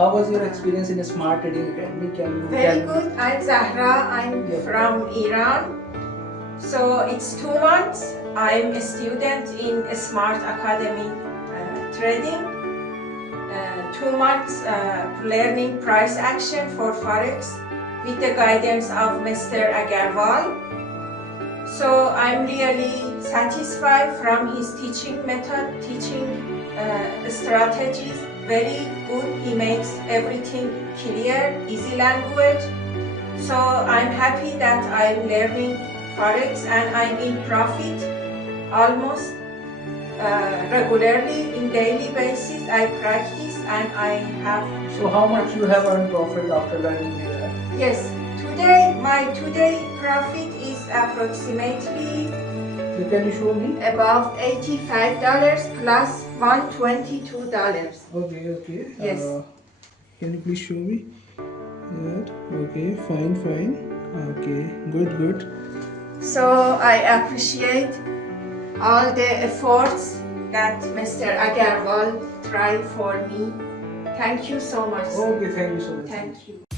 how was your experience in Smart Trading Academy? Can you Very tell me? good. I'm Zahra. I'm from Iran. So it's 2 months. I'm a student in a Smart Academy trading. 2 months learning price action for Forex with the guidance of Mr. Agarwal. So I'm really satisfied from his teaching method, teaching strategies. Very good. He makes everything clear, easy language. So I'm happy that I'm learning Forex and I'm in profit almost regularly in daily basis. I practice and I have. So how much you have earned profit after learning here? Yes, today my profit is approximately. So can you show me? About $85 plus $122. Okay. Yes. Can you please show me? That. Okay, fine. Okay, good. So I appreciate all the efforts that Mr. Agarwal tried for me. Thank you so much. Okay, thank you so much. Thank you.